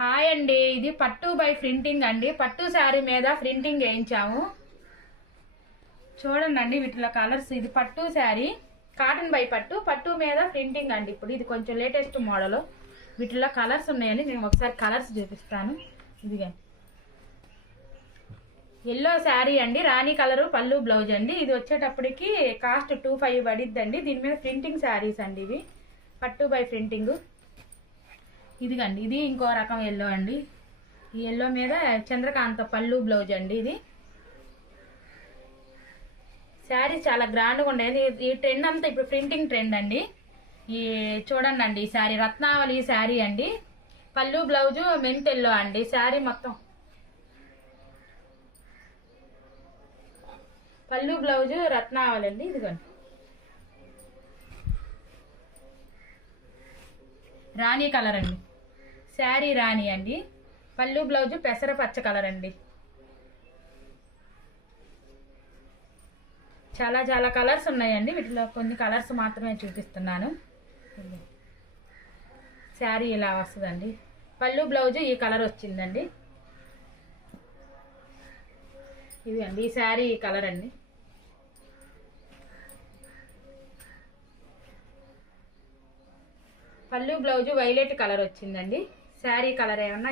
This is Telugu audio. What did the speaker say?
హాయ్ అండి, ఇది పట్టు బై ప్రింటింగ్ అండి. పట్టు శారీ మీద ప్రింటింగ్ వేయించాము. చూడండి అండి, వీటిలో కలర్స్. ఇది పట్టు శారీ, కాటన్ బై పట్టు, పట్టు మీద ప్రింటింగ్ అండి. ఇప్పుడు ఇది కొంచెం లేటెస్ట్ మోడల్. వీటిలో కలర్స్ ఉన్నాయండి, నేను ఒకసారి కలర్స్ చూపిస్తాను. ఇదిగా ఎల్లో శారీ అండి, రాణి కలరు, పళ్ళు బ్లౌజ్ అండి. ఇది వచ్చేటప్పటికి కాస్ట్ 25 పడిద్దండి. దీని మీద ప్రింటింగ్ శారీస్ అండి, ఇవి పట్టు బై ప్రింటింగ్. ఇదిగండి, ఇది ఇంకో రకం ఎల్లో అండి. ఈ ఎల్లో మీద చంద్రకాంత పళ్ళు బ్లౌజ్ అండి. ఇది శారీ చాలా గ్రాండ్గా ఉండేది. ఈ ట్రెండ్ అంతా ఇప్పుడు ప్రింటింగ్ ట్రెండ్ అండి. ఈ చూడండి అండి, ఈ శారీ రత్నావళి శారీ అండి. పళ్ళు బ్లౌజు మెంత్ ఎల్లో అండి. శారీ మొత్తం పళ్ళు బ్లౌజు రత్నావళి అండి. ఇదిగోండి, రాణి కలర్ అండి. శారీ రాణి అండి. పళ్ళు బ్లౌజు పెసర పచ్చ కలర్ అండి. చాలా చాలా కలర్స్ ఉన్నాయండి. వీటిలో కొన్ని కలర్స్ మాత్రమే చూపిస్తున్నాను. శారీ ఇలా వస్తుందండి. పళ్ళు బ్లౌజు ఈ కలర్ వచ్చిందండి. ఇది అండి, ఈ శారీ ఈ కలర్ అండి. పళ్ళు బ్లౌజు వైలెట్ కలర్ వచ్చిందండి. శారీ కలర్ ఏమన్నా